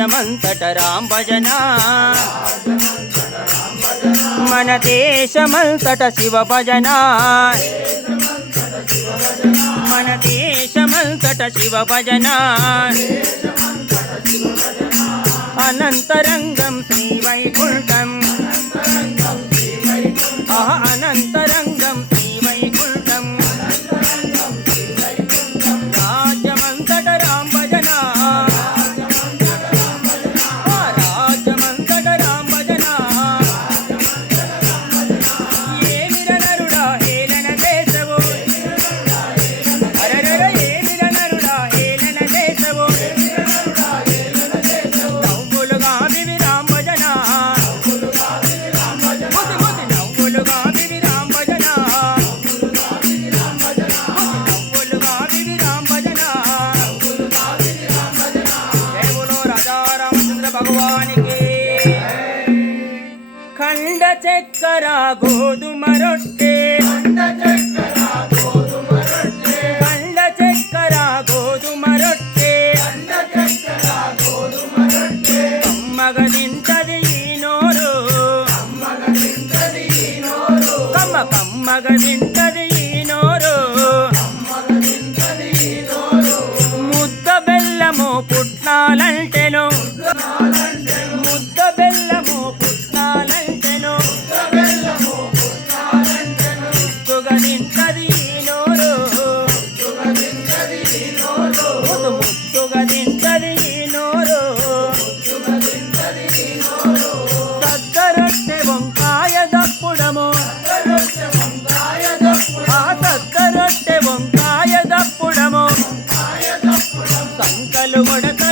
రాజమంతట రామ భజన మన దేశమంతట శివ భజన మన దేశమంతట శివ భజన అనంతరంగం శ్రీ వైకుంఠం అనంతరంగం శ్రీ వైకుంఠం రాజ్యమంతట రామ భజన రాజ్యమంతట రామ భజన ఏమిర నరుడా హేళన చేసవో అరరర ఏమిర నరుడా హేళన చేసవో నవ్వులుగా వివి రామ భజన నవ్వులుగా వివి రామ భజన నవ్వులుగా వివి రామ భజన జయ బోలో రాజా రామచంద్ర భగవానికి ఖండ చక్కెర గోధుమ రొట్టె ఖండ చక్కెర గోధుమ రొట్టె కమ్మగ తింటది ఈ నోరు కమ్మగ తింటది ఈ నోరు ముద్ద బెల్లము పుట్నాలంటెను ముద్ద బెల్లము పుట్నాలంటెను ముద్దుగా తింటది ఈ నోరు ముద్దుగా తింటది ఈ నోరు సద్ద రొట్టె వంకాయ దప్పుడము ఆ సద్ద రొట్టె వంకాయ దప్పుడము సంకలు కొడక